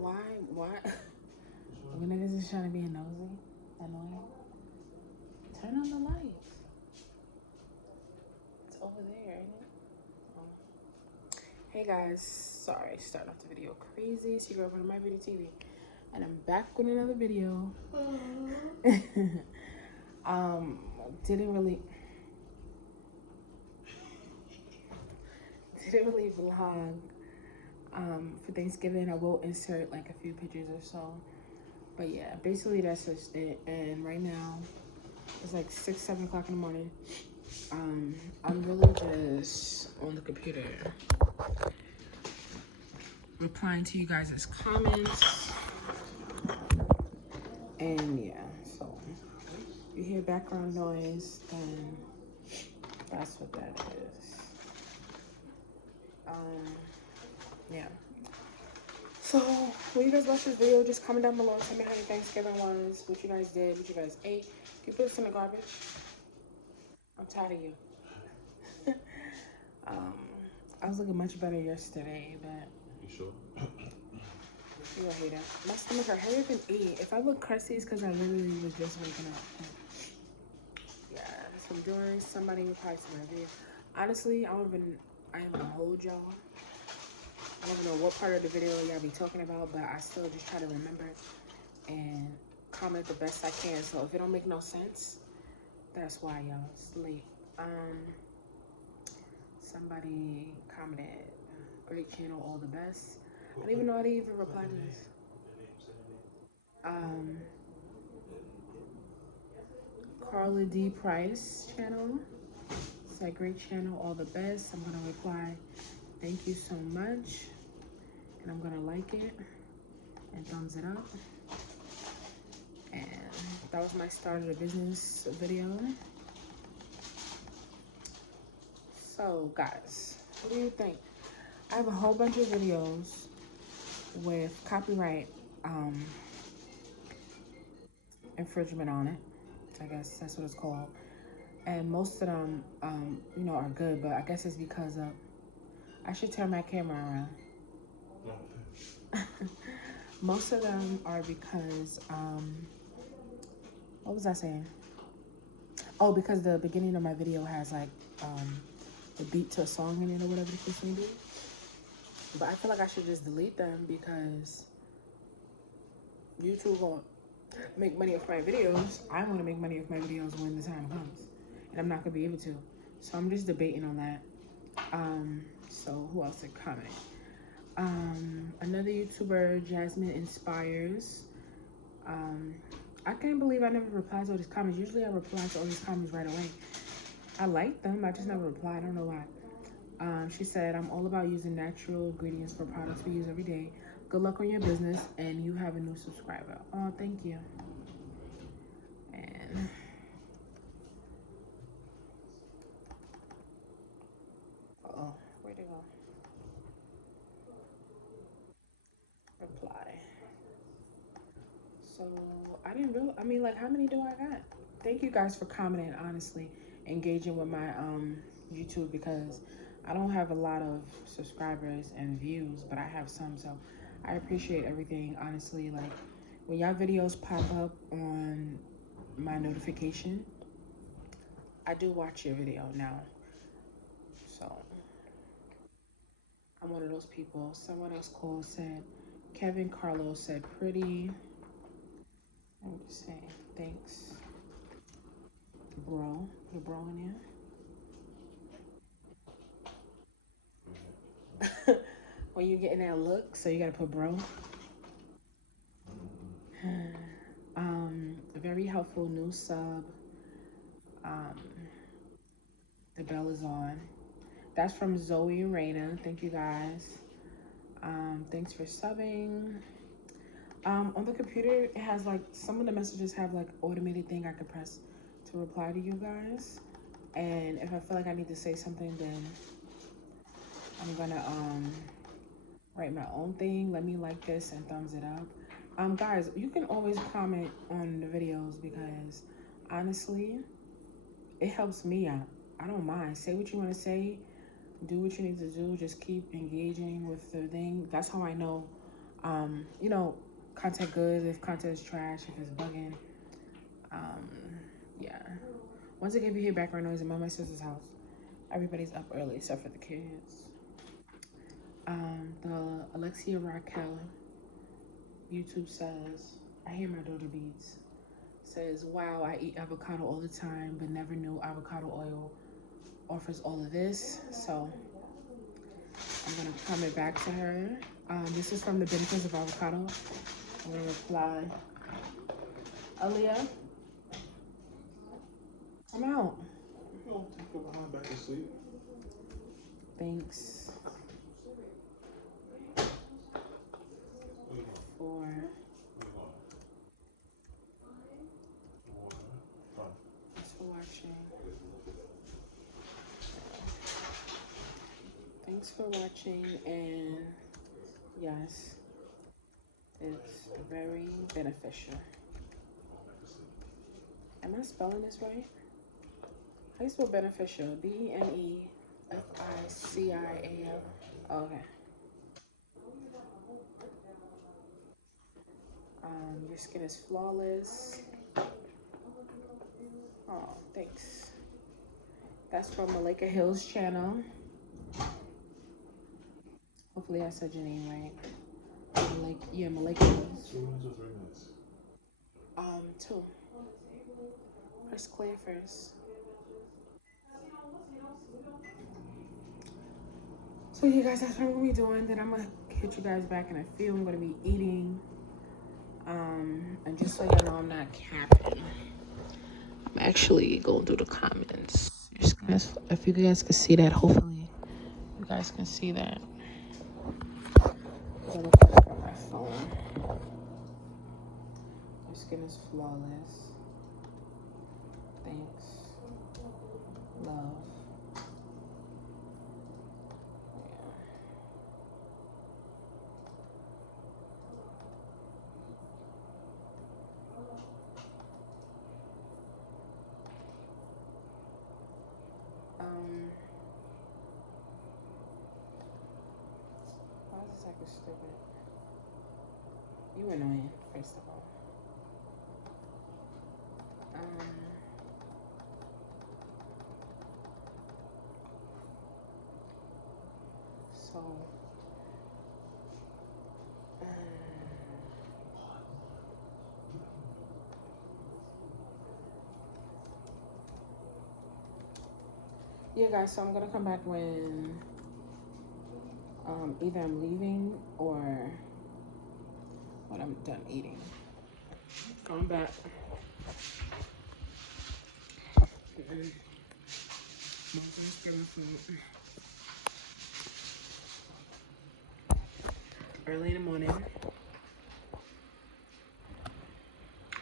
Why? When niggas is trying to be nosy, annoying, turn on the lights. It's over there, ain't it? Oh. Hey guys, sorry, starting off the video crazy. It's your girl from My Beauty TV, and I'm back with another video. Didn't really vlog for Thanksgiving. I will insert like a few pictures or so, but yeah, basically that's just it. And right now it's like 6-7 o'clock in the morning. I'm really just on the computer replying to you guys' comments, and yeah, so you hear background noise, then that's what that is. Yeah. So when you guys watch this video, just comment down below, tell me how your Thanksgiving was, what you guys did, what you guys ate. You put this in the garbage. I'm tired of you. I was looking much better yesterday, but you sure? You're a hater. My stomach hurt. Hurry up and eat. If I look crusty, it's because I literally was just waking up. Yeah, so I'm doing somebody who probably see my video. Honestly, I ain't gonna hold y'all. I don't even know what part of the video y'all be talking about, but I still just try to remember and comment the best I can. So if it don't make no sense, that's why, y'all. It's late. Somebody commented, great channel, all the best. I don't even know how to even reply to this. Carla D. Price channel. It's a great channel, all the best. I'm gonna reply, thank you so much. And I'm gonna like it and thumbs it up. And that was my start of the business video. So guys, what do you think? I have a whole bunch of videos with copyright infringement on it. I guess that's what it's called. And most of them, you know, are good, but I guess it's because of, I should turn my camera around. Most of them are because, what was I saying? Oh, because the beginning of my video has like, the beat to a song in it or whatever the case may be. But I feel like I should just delete them because YouTube won't make money off my videos. I want to make money off my videos when the time comes, and I'm not gonna be able to. So I'm just debating on that. So who else did comment? Another YouTuber, Jasmine Inspires. I can't believe I never replied to all these comments. Usually I reply to all these comments right away. I like them, I just never reply. I don't know why. She said, I'm all about using natural ingredients for products we use every day. Good luck on your business, and you have a new subscriber. Oh, thank you. And oh, where'd it go? Reply. So I didn't really, I mean, like, how many do I got? Thank you guys for commenting, honestly, engaging with my YouTube, because I don't have a lot of subscribers and views, but I have some, so I appreciate everything, honestly. Like, when y'all videos pop up on my notification, I do watch your video now. So I'm one of those people. Someone else called, said, Kevin Carlos said, pretty. I'm just saying, thanks, bro. Put a bro in there. When you getting that look, so you gotta put bro. A very helpful new sub. The bell is on. That's from Zoe and Raina. Thank you guys. Thanks for subbing. On the computer, it has like, some of the messages have like automated thing I can press to reply to you guys. And if I feel like I need to say something, then I'm gonna write my own thing. Let me like this and thumbs it up. Guys, you can always comment on the videos, because honestly, it helps me out. I don't mind. Say what you want to say. Do what you need to do. Just keep engaging with the thing. That's how I know You know, content good, if content is trash, if it's bugging. Yeah. Once again, if you hear background noise, I'm at my sister's house. Everybody's up early except for the kids. The Alexia Raquel YouTube says, I hear my daughter beats. Says, wow, I eat avocado all the time, but never knew avocado oil offers all of this. So I'm gonna comment back to her. This is from the benefits of avocado. I'm gonna reply, Aaliyah, I'm out. You don't take her behind back to sleep. Thanks for watching. Thanks for watching, and yes, it's very beneficial. Am I spelling this right? How do you spell beneficial? BENEFICIAL. Oh, okay. Your skin is flawless. Oh, thanks. That's from Malika Hill's channel. Hopefully I said your name right. Yeah, Malika Hills. 2 minutes or 3 minutes? 2. Press clear first. So you guys, that's what I'm gonna be doing. Then I'm gonna hit you guys back in a few. I'm gonna be eating. And just so you know, I'm not capping. I'm actually going through the comments. If you guys can see that, hopefully you guys can see that. I'm gonna put it on my phone. Your skin is flawless. Thanks. Love. Why is this acting stupid? You annoying, first of all. So, yeah, guys, so I'm gonna come back when either I'm leaving or when I'm done eating. Going back. Early in the morning.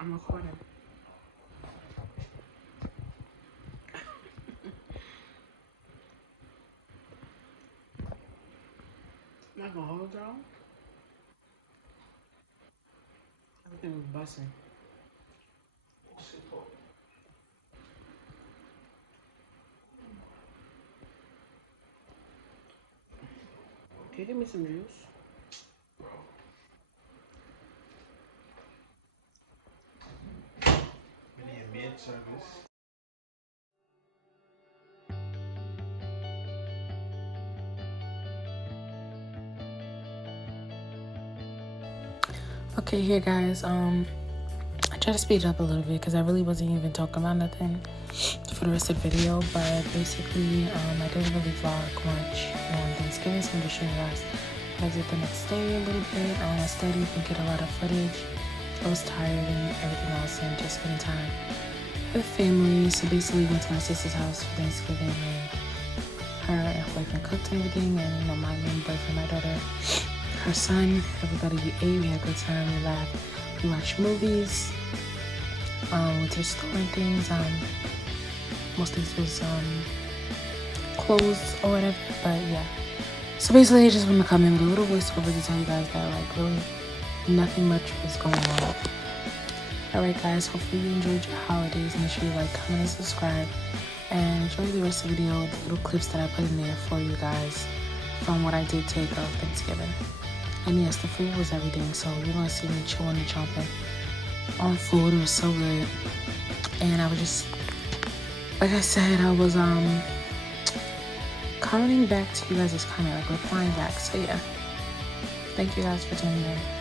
I'm recording. I'm not gonna hold y'all. Everything was busting. Can you give me some juice? We need a mid service. Okay, here guys, I tried to speed it up a little bit because I really wasn't even talking about nothing for the rest of the video, but basically, I didn't really vlog much on Thanksgiving, so I'm just showing you guys what I did the next day a little bit. I still didn't get a lot of footage. I was tired and everything else, and just spending time with family. So basically, went to my sister's house for Thanksgiving, and her and her boyfriend cooked and everything, and my main boyfriend, my daughter, her son, everybody, we ate, we had a good time, we laughed, we watched movies, went to the store and things. Most of this was clothes or whatever, but yeah. So basically, I just want to come in with a little voiceover to tell you guys that like really nothing much was going on. Alright guys, hopefully you enjoyed your holidays. Make sure you like, comment, and subscribe, and enjoy the rest of the video, the little clips that I put in there for you guys from what I did take of Thanksgiving. And yes, the food was everything. So you're gonna see me chewing and chomping on food. It was so good. And I was just, like I said, I was commenting back to you guys' comment, like replying back. So yeah, thank you guys for tuning in.